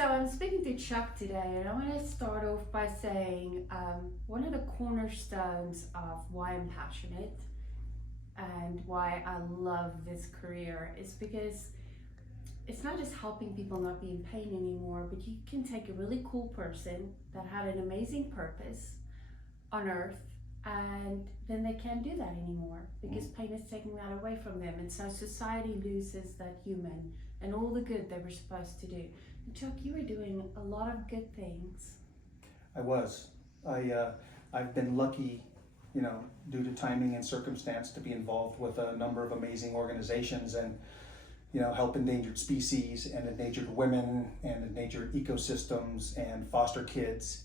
So I'm speaking to Chuck today, and I want to start off by saying one of the cornerstones of why I'm passionate and why I love this career is because it's not just helping people not be in pain anymore, but you can take a really cool person that had an amazing purpose on earth, and then they can't do that anymore because pain is taking that away from them, and so society loses that human and all the good they were supposed to do. And Chuck, you were doing a lot of good things. I was. I've been lucky, due to timing and circumstance, to be involved with a number of amazing organizations and, help endangered species and endangered women and endangered ecosystems and foster kids.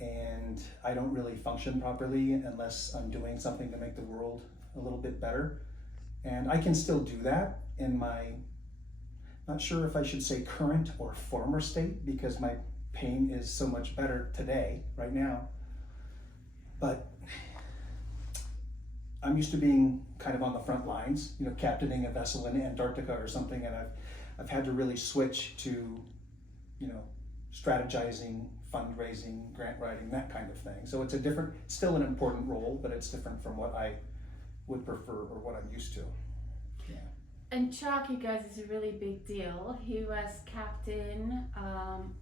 And I don't really function properly unless I'm doing something to make the world a little bit better. And I can still do that in my, not sure if I should say current or former state, because my pain is so much better today, right now. But I'm used to being kind of on the front lines, captaining a vessel in Antarctica or something, and I've had to really switch to, strategizing, fundraising, grant writing, that kind of thing. So it's still an important role, but it's different from what I would prefer or what I'm used to. Yeah. And Chuck, you guys, is a really big deal. He was captain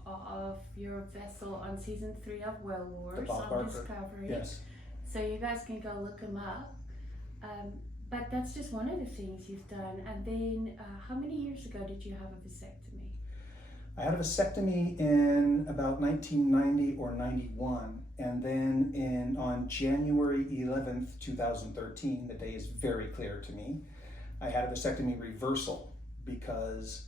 of your vessel on season 3 of Whale Wars on Discovery. Yes. So you guys can go look him up. But that's just one of the things you've done. And then how many years ago did you have a vasectomy? I had a vasectomy in about 1990 or 91. And then on January 11th, 2013, the day is very clear to me, I had a vasectomy reversal because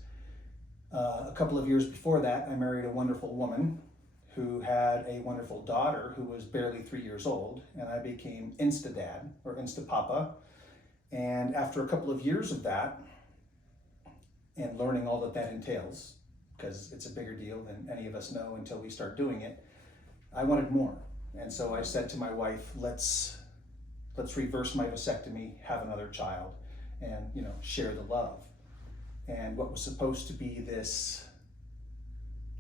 a couple of years before that, I married a wonderful woman who had a wonderful daughter who was barely 3 years old, and I became Insta-Dad or Insta-Papa. And after a couple of years of that, and learning all that entails, because it's a bigger deal than any of us know until we start doing it, I wanted more. And so I said to my wife, let's reverse my vasectomy, have another child, and share the love. And what was supposed to be this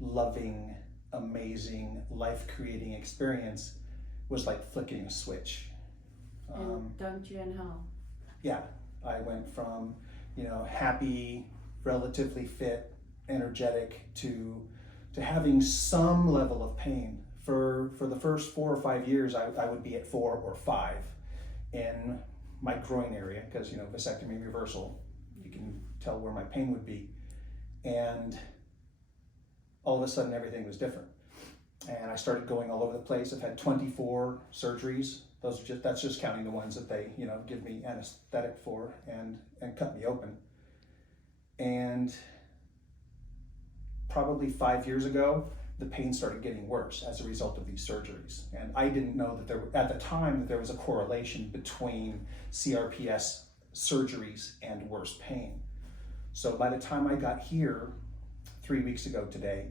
loving, amazing, life-creating experience was like flicking a switch. And dunked you in hell. Yeah, I went from happy, relatively fit, energetic to having some level of pain. For the first 4 or 5 years, I would be at 4 or 5 in my groin area, because vasectomy reversal, you can tell where my pain would be. And all of a sudden everything was different. And I started going all over the place. I've had 24 surgeries. That's just counting the ones that they, give me anesthetic for and cut me open. And probably 5 years ago, the pain started getting worse as a result of these surgeries. And I didn't know that at the time that there was a correlation between CRPS surgeries and worse pain. So by the time I got here 3 weeks ago today,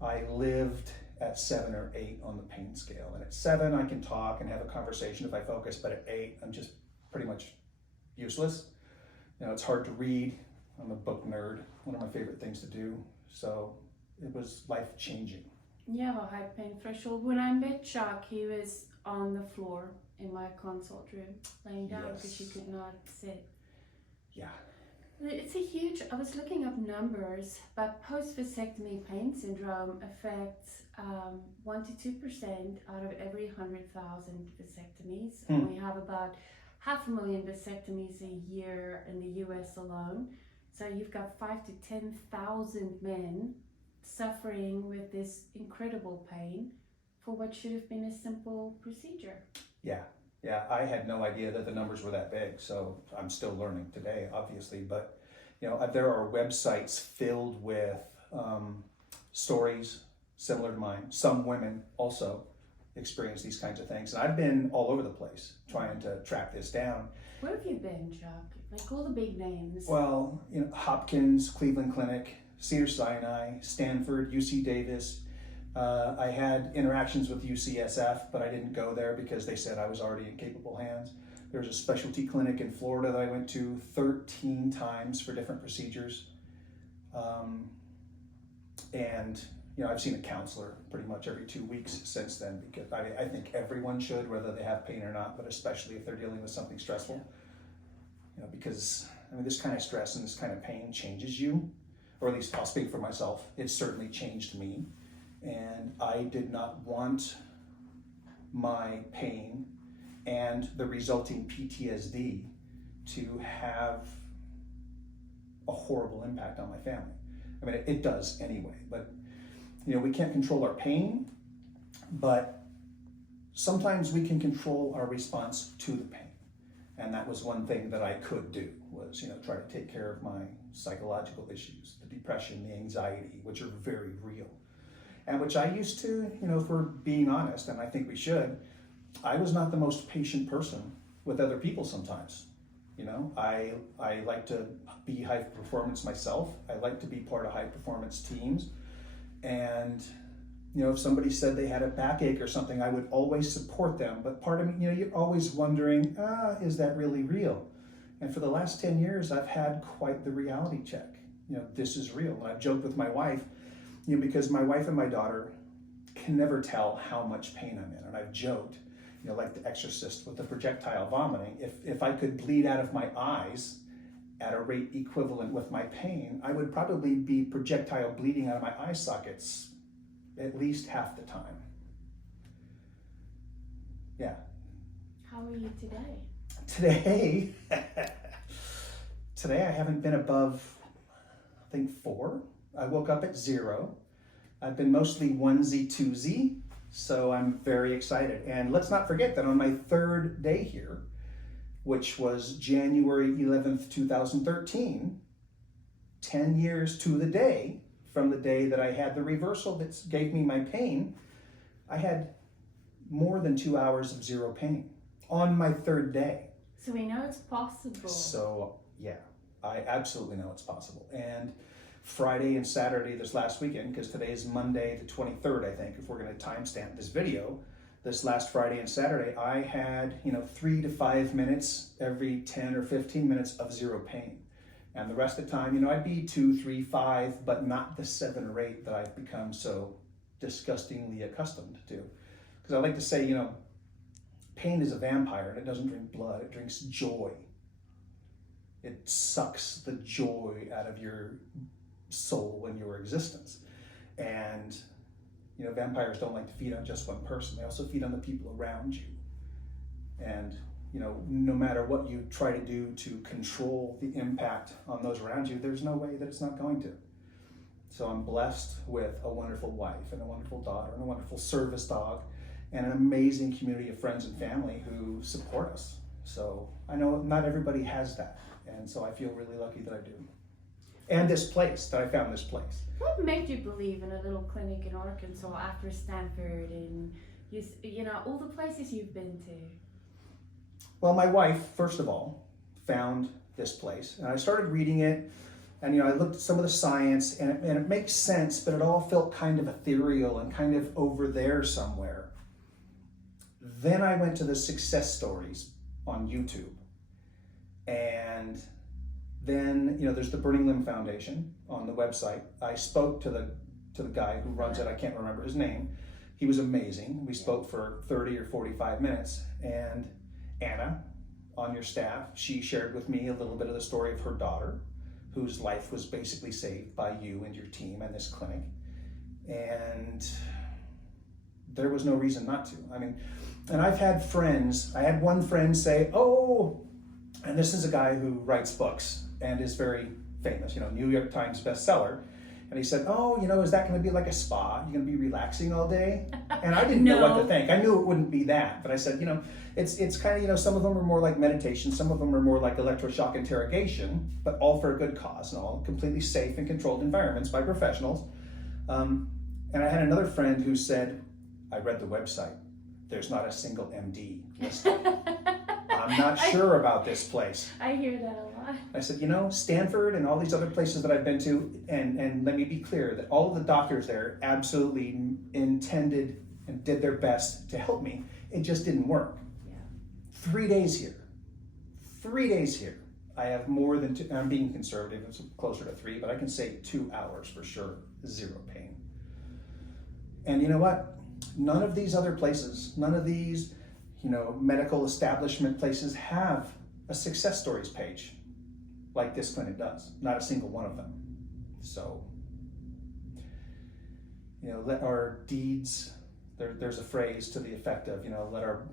I lived at 7 or 8 on the pain scale. And at 7, I can talk and have a conversation if I focus, but at 8, I'm just pretty much useless. It's hard to read. I'm a book nerd, one of my favorite things to do. So it was life-changing. You have a high pain threshold. When I met Chuck, he was on the floor in my consult room, laying down because he could not sit. Yeah. It's a huge, I was looking up numbers, but post-vasectomy pain syndrome affects 1 to 2% out of every 100,000 vasectomies. And we have about 500,000 vasectomies a year in the US alone. So you've got 5 to 10,000 men suffering with this incredible pain for what should have been a simple procedure. Yeah, I had no idea that the numbers were that big, so I'm still learning today, obviously. But there are websites filled with stories similar to mine. Some women also experience these kinds of things, and I've been all over the place trying to track this down. Where have you been, Chuck? Like all the big names. Well, Hopkins, Cleveland Clinic, Cedars-Sinai, Stanford, UC Davis. I had interactions with UCSF, but I didn't go there because they said I was already in capable hands. There was a specialty clinic in Florida that I went to 13 times for different procedures. And I've seen a counselor pretty much every 2 weeks since then, because I think everyone should, whether they have pain or not, but especially if they're dealing with something stressful. Because this kind of stress and this kind of pain changes you, or at least I'll speak for myself. It certainly changed me, and I did not want my pain and the resulting PTSD to have a horrible impact on my family. It does anyway, but we can't control our pain, but sometimes we can control our response to the pain. And that was one thing that I could do, was try to take care of my psychological issues, the depression, the anxiety, which are very real. And which I used to, for being honest, and I think we should, I was not the most patient person with other people sometimes. I like to be high performance myself. I like to be part of high performance teams. And, if somebody said they had a backache or something, I would always support them. But part of me, you're always wondering, is that really real? And for the last 10 years, I've had quite the reality check. This is real. And I've joked with my wife, because my wife and my daughter can never tell how much pain I'm in. And I've joked, like the exorcist with the projectile vomiting, if I could bleed out of my eyes at a rate equivalent with my pain, I would probably be projectile bleeding out of my eye sockets at least half the time. Yeah. How are you today? Today I haven't been above, I think 4. I woke up at 0. I've been mostly onesie twosie, so I'm very excited. And let's not forget that on my 3rd day here, which was January 11th, 2013, 10 years to the day from the day that I had the reversal that gave me my pain, I had more than 2 hours of 0 pain on my 3rd day. So we know it's possible. So yeah, I absolutely know it's possible. And Friday and Saturday this last weekend, because today is Monday the 23rd, I think, if we're going to timestamp this video, this last Friday and Saturday, I had 3 to 5 minutes every 10 or 15 minutes of 0 pain. And the rest of the time, I'd be 2, 3, 5, but not the 7 or 8 that I've become so disgustingly accustomed to. Because I like to say, pain is a vampire, and it doesn't drink blood, it drinks joy. It sucks the joy out of your soul and your existence. And vampires don't like to feed on just one person. They also feed on the people around you. And no matter what you try to do to control the impact on those around you, there's no way that it's not going to. So I'm blessed with a wonderful wife and a wonderful daughter and a wonderful service dog and an amazing community of friends and family who support us. So I know not everybody has that. And so I feel really lucky that I do. And this place, that I found this place. What made you believe in a little clinic in Arkansas after Stanford and all the places you've been to? Well, my wife, first of all, found this place, and I started reading it, and I looked at some of the science, and it makes sense, but it all felt kind of ethereal and kind of over there somewhere. Then I went to the success stories on YouTube, and then there's the Burning Limb Foundation on the website. I spoke to the guy who runs it. I can't remember his name. He was amazing. We spoke for 30 or 45 minutes, and Anna, on your staff, she shared with me a little bit of the story of her daughter, whose life was basically saved by you and your team and this clinic. And there was no reason not to. And I've had friends, I had one friend say, and this is a guy who writes books and is very famous, New York Times bestseller. And he said, is that going to be like a spa? You're going to be relaxing all day? And I didn't know what to think. I knew it wouldn't be that. But I said, it's kind of, some of them are more like meditation. Some of them are more like electroshock interrogation, but all for a good cause and all completely safe and controlled environments by professionals. And I had another friend who said, I read the website. There's not a single MD listed. I'm not sure about this place. I hear that a lot. I said, Stanford and all these other places that I've been to, and let me be clear that all of the doctors there absolutely intended and did their best to help me. It just didn't work. Yeah. 3 days here, I have more than two, I'm being conservative, it's closer to 3, but I can say 2 hours for sure, 0 pain. And you know what? None of these other places, none of these, medical establishment places have a success stories page like this clinic does. Not a single one of them. So, let our deeds, there's a phrase to the effect of, let our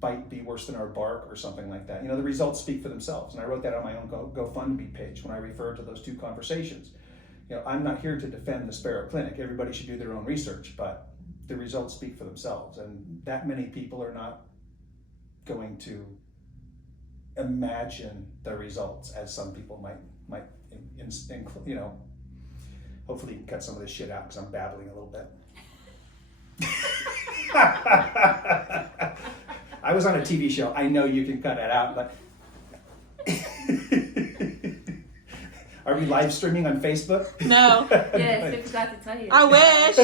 bite be worse than our bark or something like that. The results speak for themselves. And I wrote that on my own GoFundMe page when I referred to those 2 conversations. I'm not here to defend the Sparrow Clinic. Everybody should do their own research, but the results speak for themselves. And that many people are not going to imagine the results as some people might hopefully you can cut some of this shit out because I'm babbling a little bit. I was on a TV show. I know you can cut that out, but are we live streaming on Facebook? No. Yes, I forgot to tell you. I wish.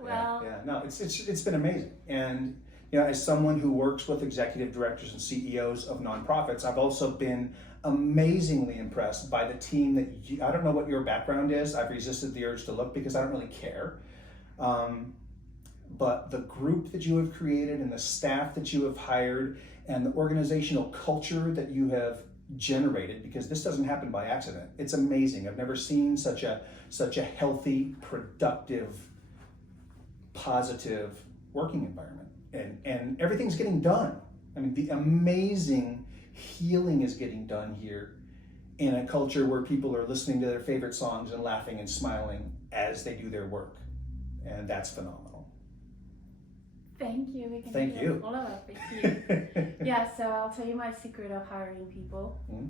Well, no, it's been amazing. And as someone who works with executive directors and CEOs of nonprofits, I've also been amazingly impressed by the team that I don't know what your background is. I've resisted the urge to look because I don't really care. But the group that you have created and the staff that you have hired and the organizational culture that you have generated, because this doesn't happen by accident. It's amazing. I've never seen such a healthy, productive, positive working environment. And everything's getting done. I mean, the amazing healing is getting done here in a culture where people are listening to their favorite songs and laughing and smiling as they do their work. And that's phenomenal. thank you. We can Thank do you. a follow-up with you. Yeah, so I'll tell you my secret of hiring people.